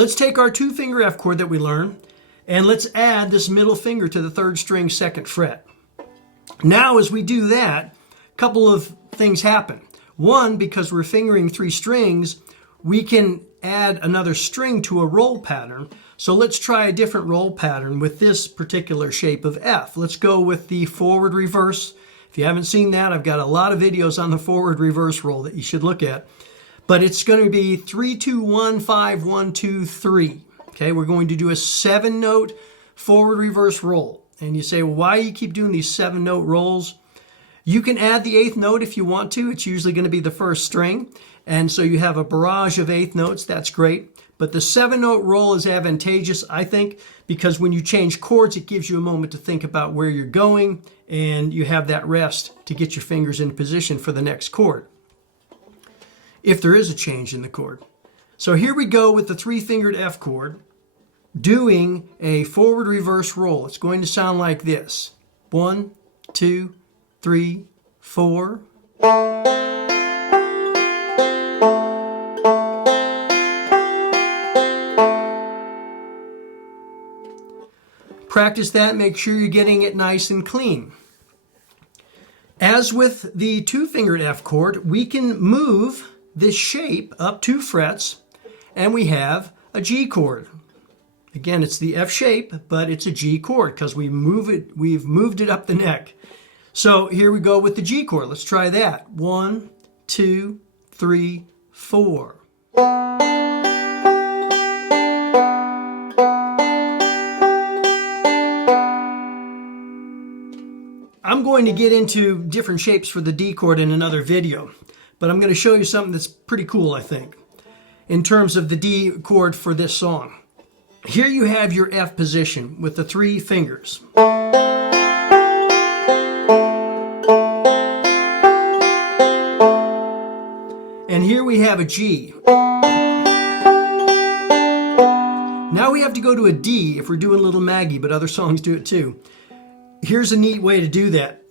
Let's take our 2-finger F chord that we learned, and let's add this middle finger to the 3rd string, 2nd fret. Now as we do that, a couple of things happen. One, because we're fingering 3 strings, we can add another string to a roll pattern. So let's try a different roll pattern with this particular shape of F. Let's go with the forward reverse. If you haven't seen that, I've got a lot of videos on the forward reverse roll that you should look at. But it's going to be 3, 2, 1, 5, 1, 2, 3. Okay, we're going to do a 7-note forward reverse roll. And you say, well, why do you keep doing these 7-note rolls? You can add the 8th note if you want to. It's usually going to be the 1st string. And so you have a barrage of 8th notes. That's great. But the 7-note roll is advantageous, I think, because when you change chords, it gives you a moment to think about where you're going, and you have that rest to get your fingers in position for the next chord, if there is a change in the chord. So here we go with the 3-fingered F chord, doing a forward reverse roll. It's going to sound like this. 1, 2, 3, 4. Practice that, make sure you're getting it nice and clean. As with the 2-fingered F chord, we can move this shape up 2 frets, and we have a G chord. Again, it's the F shape, but it's a G chord because we've moved it up the neck. So here we go with the G chord. Let's try that. 1, 2, 3, 4. I'm going to get into different shapes for the D chord in another video, but I'm going to show you something that's pretty cool, I think, in terms of the D chord for this song. Here you have your F position with the 3 fingers. And here we have a G. Now we have to go to a D if we're doing Little Maggie, but other songs do it too. Here's a neat way to do that.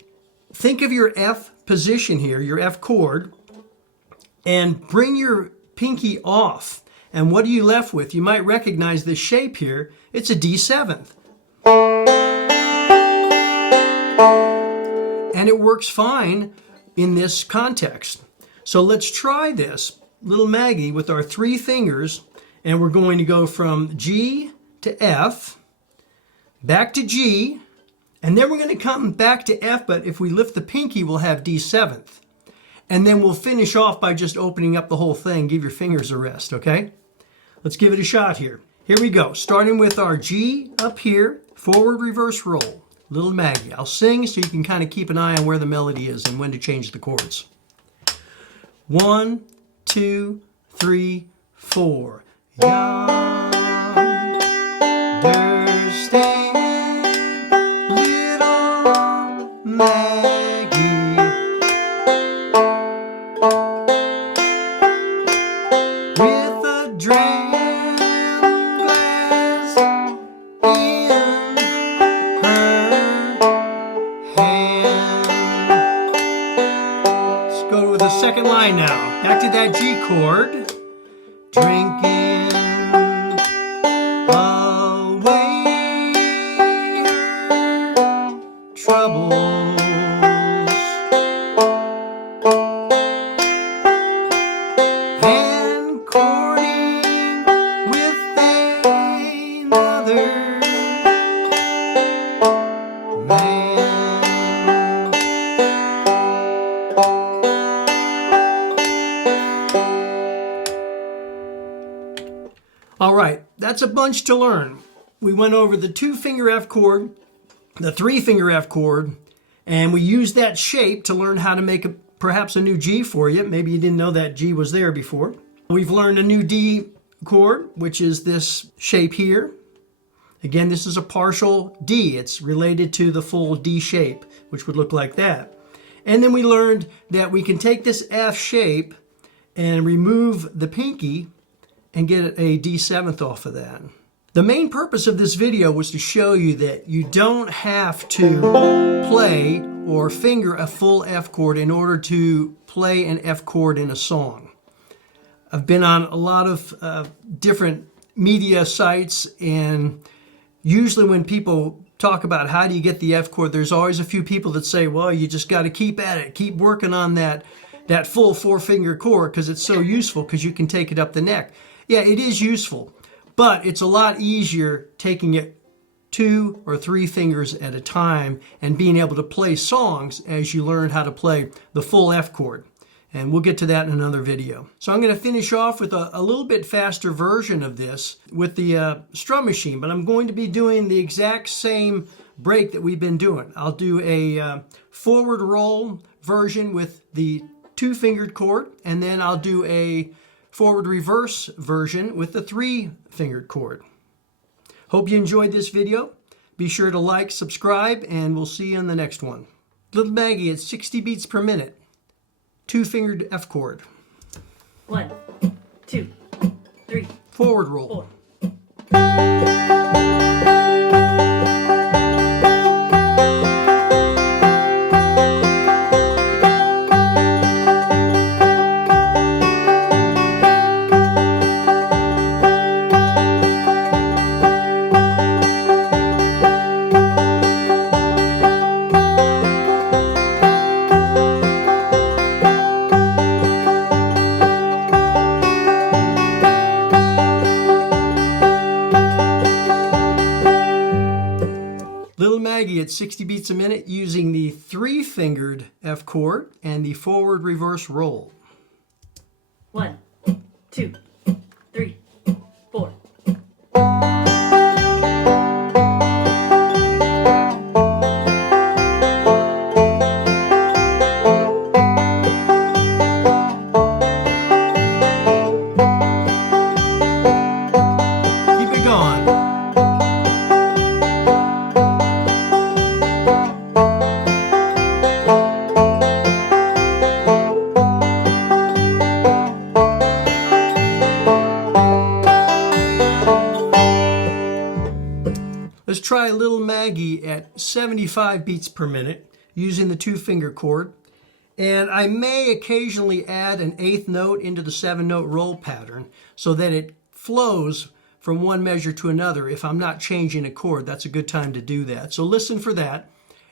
Think of your F position here, your F chord, and bring your pinky off. And what are you left with? You might recognize this shape here. It's a D7th. And it works fine in this context. So let's try this, Little Maggie, with our 3 fingers, and we're going to go from G to F, back to G, and then we're going to come back to F, but if we lift the pinky, we'll have D7th. And then we'll finish off by just opening up the whole thing. Give your fingers a rest, okay? Let's give it a shot here. Here we go, starting with our G up here, forward reverse roll, Little Maggie. I'll sing so you can kind of keep an eye on where the melody is and when to change the chords. 1, 2, 3, 4. Yonder stands little Maggie, with a dram glass in her hand. Let's go to the second line now. Back to that G chord. Drinking away her troubles, and courting with another man. All right, that's a bunch to learn. We went over the 2-finger F chord, the 3-finger F chord, and we used that shape to learn how to make perhaps a new G for you. Maybe you didn't know that G was there before. We've learned a new D chord, which is this shape here. Again, this is a partial D. It's related to the full D shape, which would look like that. And then we learned that we can take this F shape and remove the pinky and get a D7th off of that. The main purpose of this video was to show you that you don't have to play or finger a full F chord in order to play an F chord in a song. I've been on a lot of different media sites, and usually when people talk about how do you get the F chord, there's always a few people that say, well, you just got to keep at it, keep working on that full 4-finger chord because it's so useful because you can take it up the neck. Yeah, it is useful, but it's a lot easier taking it 2 or 3 fingers at a time and being able to play songs as you learn how to play the full F chord. And we'll get to that in another video. So I'm going to finish off with a little bit faster version of this with the strum machine, but I'm going to be doing the exact same break that we've been doing. I'll do a forward roll version with the 2-fingered chord, and then I'll do a forward reverse version with the 3-fingered chord. Hope you enjoyed this video. Be sure to like, subscribe, and we'll see you in the next one. Little Maggie at 60 beats per minute. 2-fingered F chord. 1, 2, 3. Forward roll. 4. Little Maggie at 60 beats a minute using the 3-fingered F chord and the forward reverse roll. 1, 2, 3, 4. Keep it going. Let's try Little Maggie at 75 beats per minute using the 2-finger chord. And I may occasionally add an 8th note into the 7-note roll pattern so that it flows from one measure to another. If I'm not changing a chord, that's a good time to do that. So listen for that.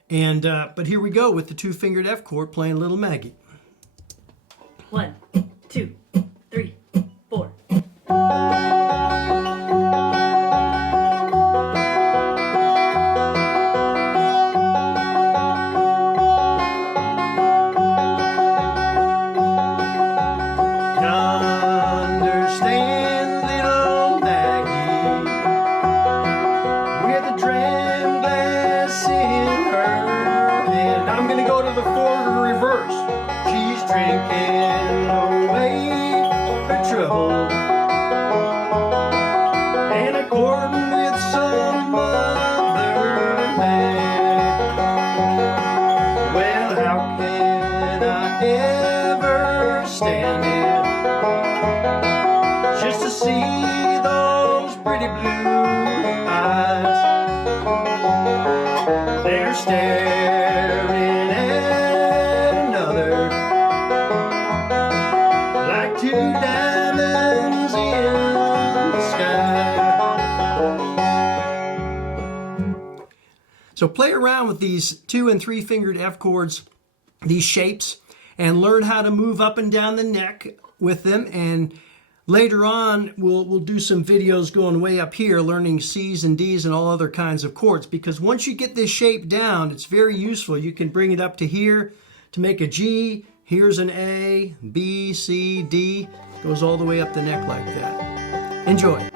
And but here we go with the 2-fingered F chord playing Little Maggie. 1, 2, 3, 4. Drinking away her trouble and according with some other man. Well, how can I ever stand it just to see those pretty blue eyes? They're staring at another like 2 diamonds in the sky. So play around with these 2- and 3-fingered F chords, these shapes, and learn how to move up and down the neck with them. And later on, we'll do some videos going way up here, learning C's and D's and all other kinds of chords. Because once you get this shape down, it's very useful. You can bring it up to here to make a G. Here's an A, B, C, D. Goes all the way up the neck like that. Enjoy.